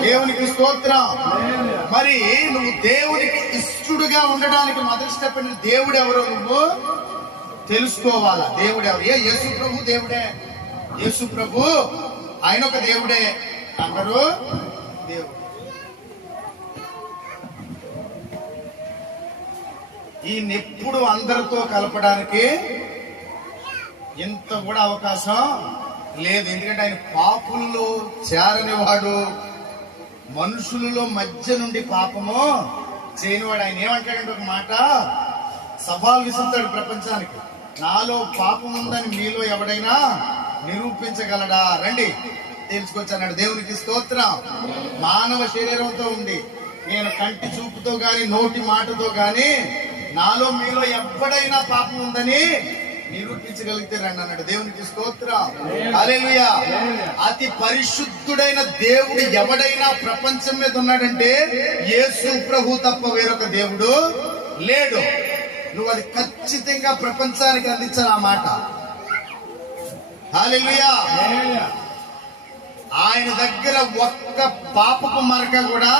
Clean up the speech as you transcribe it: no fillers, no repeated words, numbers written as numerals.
దేవునికి స్తోత్రం. మరి నువ్వు దేవునికి ఇష్టడుగా ఉండడానికి మొదటి స్టెప్ దేవుడు ఎవరో నువ్వు తెలుసుకోవాలా. దేవుడు ఎవరు? యేసు ప్రభు దేవుడే. యేసు ప్రభు ఆయన ఒక దేవుడే. అందరూ దేవుడు. ఈయనెప్పుడు అందరితో కలపడానికి ఇంత కూడా అవకాశం లేదు. ఎందుకంటే ఆయన పాపుల్లో చేరని వాడు, మనుషులలో మధ్య నుండి పాపము చేయనివాడు. ఆయన ఏమంటాడంటే ఒక మాట సవాల్ విసురుతాడు ప్రపంచానికి. నాలో పాపం ఉందని మీలో ఎవడైనా నిరూపించగలడా? రండి తెలుసుకొచ్చాడు. దేవునికి స్తోత్రం. మానవ శరీరంతో ఉండి నేను కంటి చూపుతో గాని నోటి మాటతో గాని నాలో మీలో ఎప్పుడైనా పాపం ఉందని నిరూపించగలిగితే రండి అన్నాడు. దేవునికి స్తోత్రం. హల్లెలూయా. అతి పరిశుద్ధుడైన దేవుడు ఎవడైనా ప్రపంచం మీద ఉన్నాడంటే యేసు ప్రభు తప్ప వేరొక దేవుడు లేడు. నువ్వు అది ఖచ్చితంగా ప్రపంచానికి అందించాలి ఆ మాట. హల్లెలూయా. ఆయన దగ్గర ఒక్క పాపపు మరక కూడా